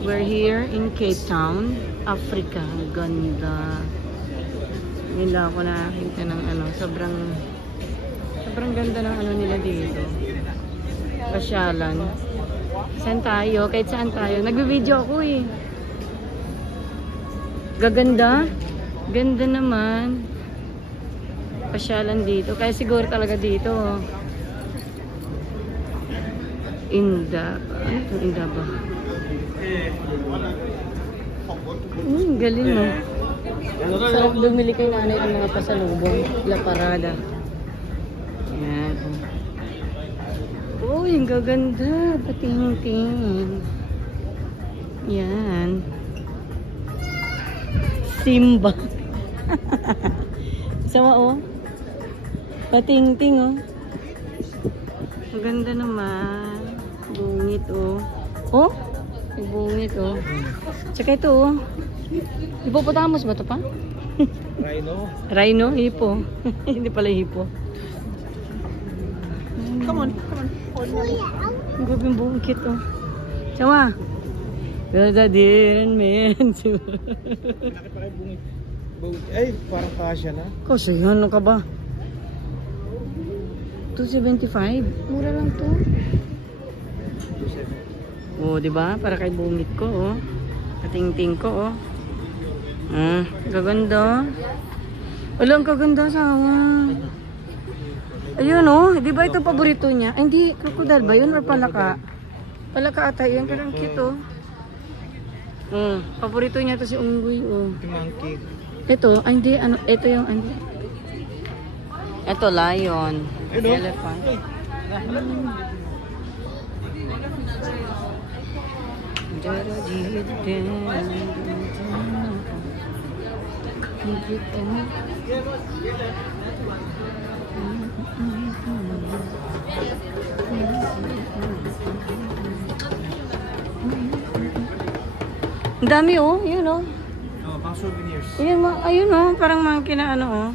We're here in Cape Town, Africa. Ganda. Nila ako nakakita ng ano, sobrang ganda ng ano nila dito. Pasyalan. Saan tayo? Kahit saan tayo. Nagbe-video ako eh. Gaganda. Ganda naman. Pasyalan dito. Kaya siguro talaga dito. Inda. Ano itong Inda ba? Galing no. Sarap bumili kay nanay ng mga pasalubong. La Parada. Yan. Oh, yung gaganda. Patingting. Yan. Simba. Sama oh. Patingting oh. Maganda naman. Bungit oh. Oh? May bungit oh. Tsaka ito oh. Hippopotamus ba ito pa? Rhino. Rhino? Hippo. Hindi pala hippo. Come on. Ang gabing bungkit oh. Sama. Ganda din men. Laki pa kayo bungit. Ay, parang kasya na. Kasi ano ka ba? 275. Mura lang to. Oh, di ba? Para kay bungit ko, oh. Katingting ko, oh. Gaganda. Wala, ang kaganda, asawa. Ayun, oh. Di ba ito paborito niya? Ay, hindi. Crocodile ba yun or palaka? Palaka ata yan. Pero ang cute, oh. Paborito niya to si Unggoy, oh. Monkey. Ito, ay, hindi. Ano, ito yung, hindi. Ito, lion. Elephant. Ang dami oh, yun oh. Oh, mga souvenirs. Ayun oh, parang mga kina ano oh.